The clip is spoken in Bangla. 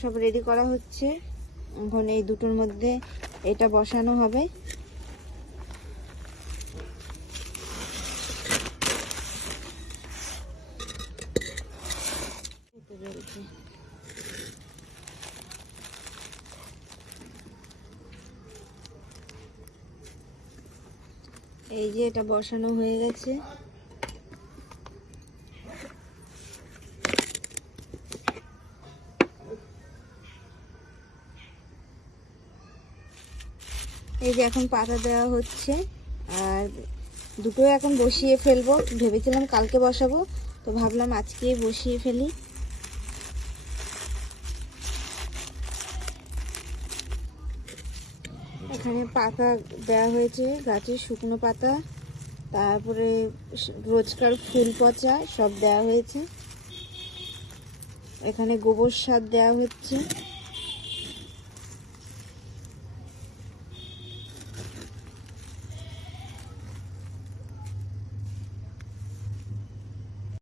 সব রেডি করা হচ্ছে। এখন এই দুটোর মধ্যে এটা বসানো হবে। এই যে এটা বসানো হয়ে গেছে। এই যে এখন পাতা দেওয়া হচ্ছে, আর দুটো এখন বসিয়ে ফেলবো। ভেবেছিলাম কালকে বসাবো, তো ভাবলাম আজকেই বসিয়ে ফেলি। এখানে পাতা দেওয়া হয়েছে, গাছের শুকনো পাতা, তারপরে রোজকার ফুল পচা সব দেওয়া হয়েছে। এখানে গোবর সার দেওয়া হচ্ছে।